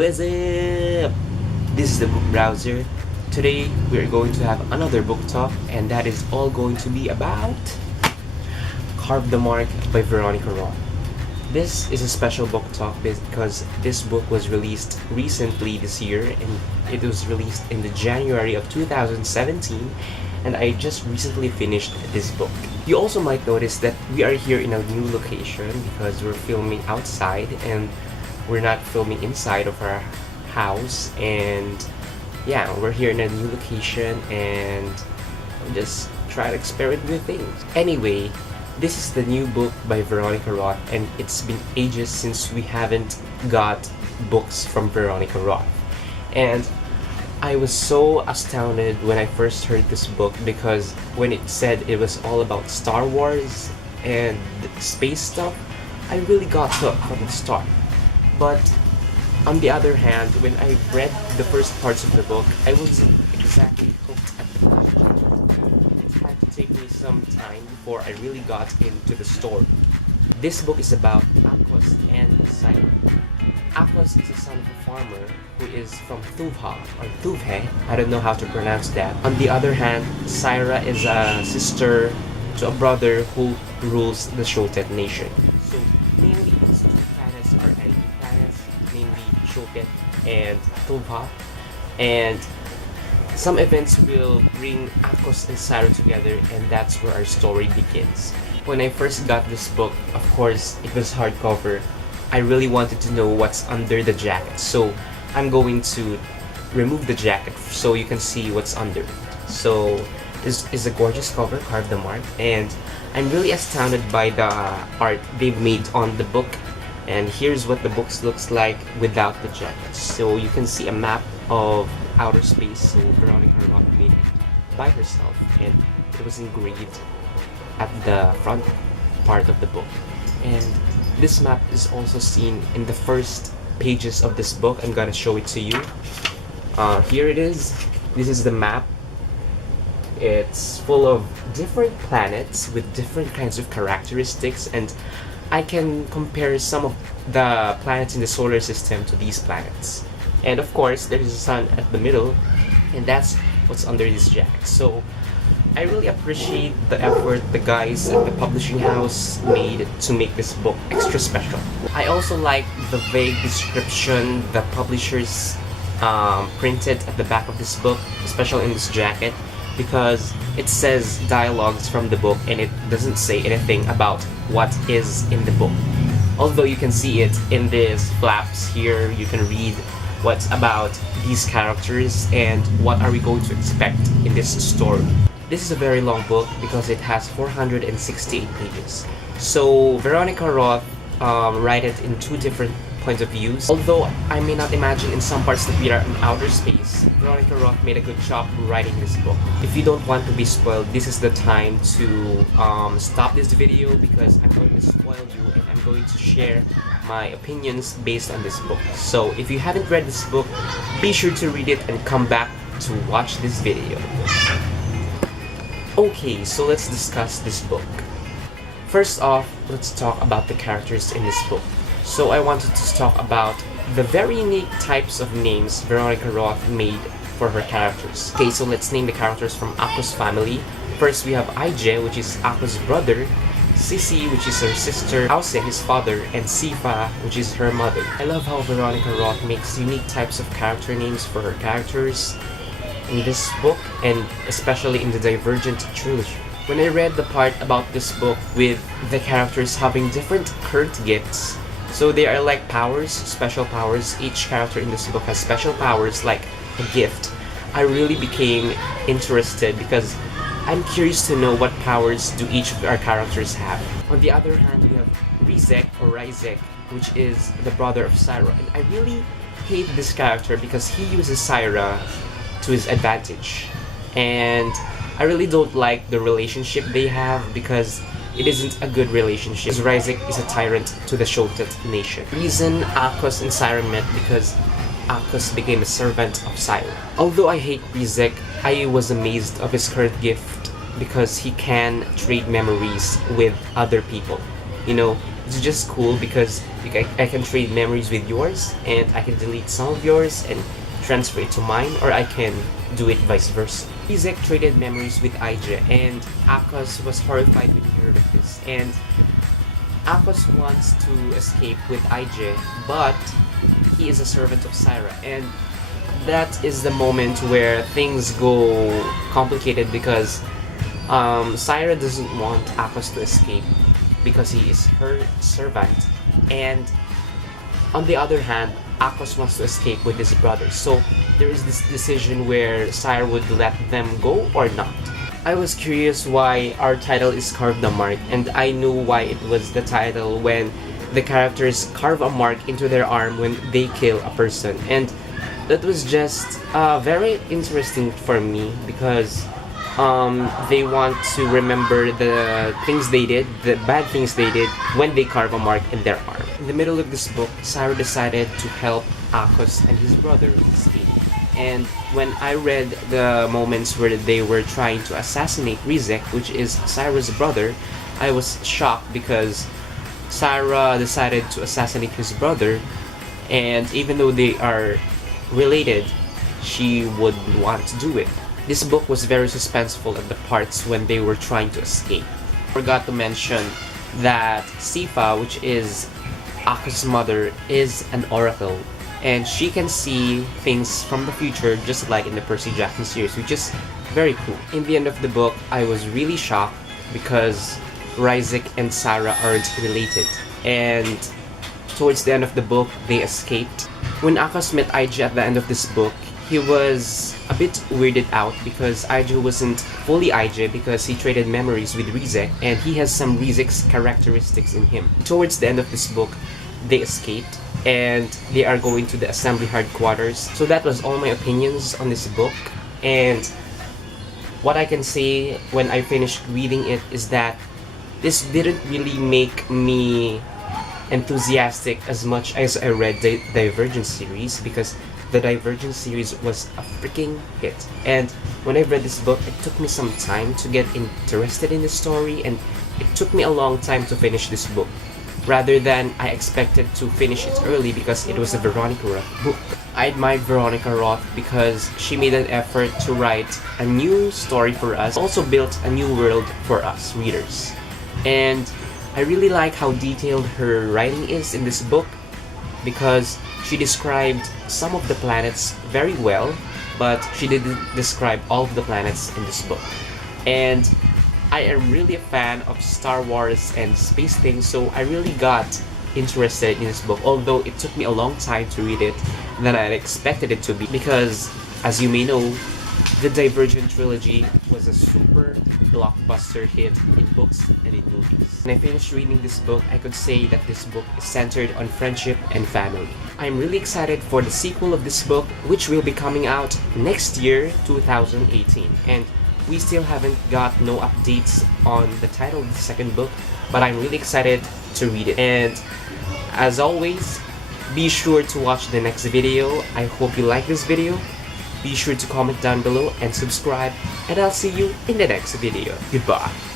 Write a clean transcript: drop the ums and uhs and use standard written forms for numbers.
What's up? This is the book browser. Today we are going to have another book talk, and that is all going to be about Carve the Mark by Veronica Roth. This is a special book talk because this book was released recently this year, and it was released in the January of 2017, and I just recently finished this book. You also might notice that we are here in a new location because we're filming outside and we're not filming inside of our house, and yeah, we're here in a new location and just try to experiment with things. Anyway, this is the new book by Veronica Roth, and it's been ages since we haven't got books from Veronica Roth. And I was so astounded when I first heard this book because when it said it was all about Star Wars and space stuff, I really got hooked from the start. But on the other hand, when I read the first parts of the book, I wasn't exactly hooked at the beginning. It had to take me some time before I really got into the story. This book is about Akos and Syra. Akos is the son of a farmer who is from Thuvha or Thuvhe. I don't know how to pronounce that. On the other hand, Syra is a sister to a brother who rules the Shotet nation. So mainly these two planets are enemy planets, namely Shotet and Thuvha. And some events will bring Akos and Syra together, and that's where our story begins. When I first got this book, of course, it was hardcover. I really wanted to know what's under the jacket, so I'm going to remove the jacket so you can see what's under. So this is a gorgeous cover, Carve the Mark, and I'm really astounded by the art they've made on the book. And here's what the book looks like without the jacket. So you can see a map of outer space. So Veronica Roth made it by herself, and it was engraved at the front part of the book. And this map is also seen in the first pages of this book. I'm gonna show it to you. Here it is. This is the map. It's full of different planets with different kinds of characteristics, and I can compare some of the planets in the solar system to these planets. And of course, there is a sun at the middle, and that's what's under this jacket. So I really appreciate the effort the guys at the publishing house made to make this book extra special. I also like the vague description the publishers printed at the back of this book, especially in this jacket, because it says dialogues from the book and it doesn't say anything about what is in the book. Although you can see it in these flaps here, you can read what's about these characters and what are we going to expect in this story. This is a very long book because it has 468 pages. So Veronica Roth write it in two different points of views. Although I may not imagine in some parts that we are in outer space, Veronica Roth made a good job writing this book. If you don't want to be spoiled, this is the time to stop this video because I'm going to spoil you and I'm going to share my opinions based on this book. So if you haven't read this book, be sure to read it and come back to watch this video. Okay, so let's discuss this book. First off, let's talk about the characters in this book. So I wanted to talk about the very unique types of names Veronica Roth made for her characters. Okay, so let's name the characters from Akos family. First we have Aije, which is Akos' brother, Sisi, which is her sister, Ause, his father, and Sifa, which is her mother. I love how Veronica Roth makes unique types of character names for her characters in this book, and especially in the Divergent trilogy. When I read the part about this book with the characters having different current gifts, so they are like powers, special powers. Each character in this book has special powers like a gift. I really became interested because I'm curious to know what powers do each of our characters have. On the other hand, we have Rizek or Rizek, which is the brother of Syra. And I really hate this character because he uses Syra to his advantage. And I really don't like the relationship they have because it isn't a good relationship. Rizek is a tyrant to the Shotet nation. The reason Akos and Syra met because Akos became a servant of Syra. Although I hate Rizek, I was amazed of his current gift because he can trade memories with other people. You know, it's just cool because I can trade memories with yours, and I can delete some of yours and transfer it to mine, or I can do it vice versa. Rizek traded memories with Aija, and Akos was horrified when he heard of this. And Akos wants to escape with Aija, but he is a servant of Syra, and that is the moment where things go complicated because Syra doesn't want Akos to escape because he is her servant, and on the other hand, Akos wants to escape with his brother. So there is this decision where Syra would let them go or not. I was curious why our title is Carve the Mark, and I knew why it was the title when the characters carve a mark into their arm when they kill a person. And that was just very interesting for me because they want to remember the things they did, the bad things they did when they carve a mark in their arm. In the middle of this book, Syra decided to help Akos and his brother escape. And when I read the moments where they were trying to assassinate Rizek, which is Syra's brother, I was shocked because Syra decided to assassinate his brother, and even though they are related, she would want to do it. This book was very suspenseful at the parts when they were trying to escape. I forgot to mention that Sifa, which is Akos' mother, is an oracle, and she can see things from the future just like in the Percy Jackson series, which is very cool. In the end of the book, I was really shocked because Rizek and Syra aren't related, and towards the end of the book, they escaped. When Akos met Aija at the end of this book, he was a bit weirded out because Aija wasn't fully Aija because he traded memories with Rizek, and he has some Rizek's characteristics in him. Towards the end of this book, they escaped and they are going to the assembly headquarters. So that was all my opinions on this book, and what I can say when I finished reading it is that this didn't really make me enthusiastic as much as I read the Divergent series, because the Divergent series was a freaking hit. And when I read this book, it took me some time to get interested in the story, and it took me a long time to finish this book, rather than I expected to finish it early because it was a Veronica Roth book. I admired Veronica Roth because she made an effort to write a new story for us, also built a new world for us readers. And I really like how detailed her writing is in this book because she described some of the planets very well, but she didn't describe all of the planets in this book. And I am really a fan of Star Wars and space things, so I really got interested in this book, although it took me a long time to read it than I expected it to be, because as you may know, the Divergent trilogy was a super blockbuster hit in books and in movies. When I finished reading this book, I could say that this book is centered on friendship and family. I'm really excited for the sequel of this book, which will be coming out next year, 2018. And we still haven't got no updates on the title of the second book, but I'm really excited to read it. And as always, be sure to watch the next video. I hope you like this video. Be sure to comment down below and subscribe, and I'll see you in the next video. Goodbye.